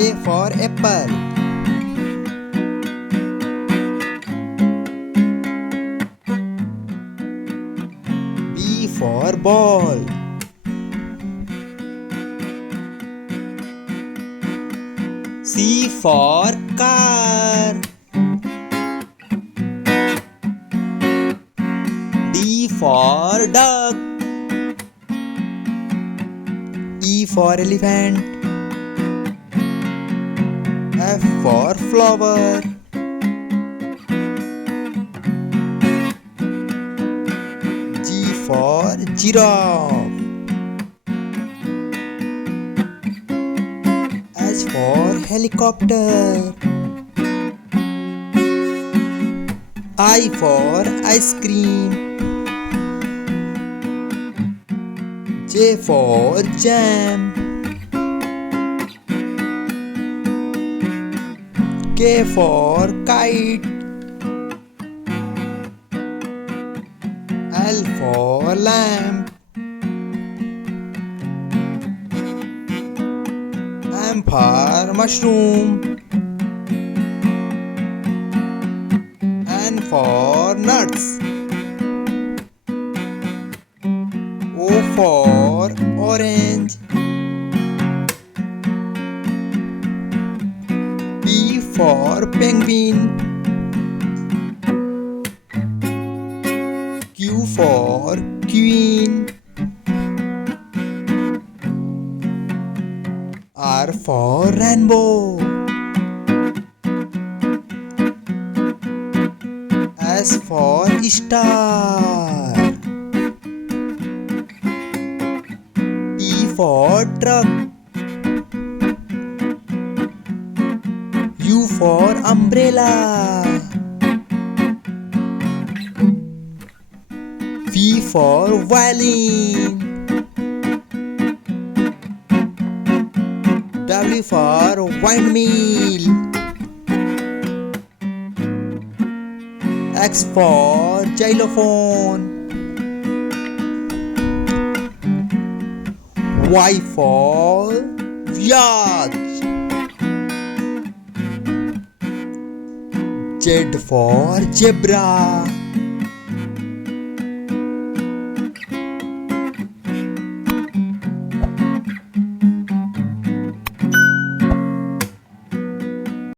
A for apple. B for ball. C for car. D for duck. E for elephant. F for flower. G for giraffe. H for helicopter. I for ice cream. J for jam. K for kite. L for lamp. M for mushroom. N for nuts. O for orange. P for penguin. Q for queen. R for rainbow. S for star. T for truck. U for umbrella. V for violin. W for windmill. X for xylophone. Y for yacht. Z for zebra.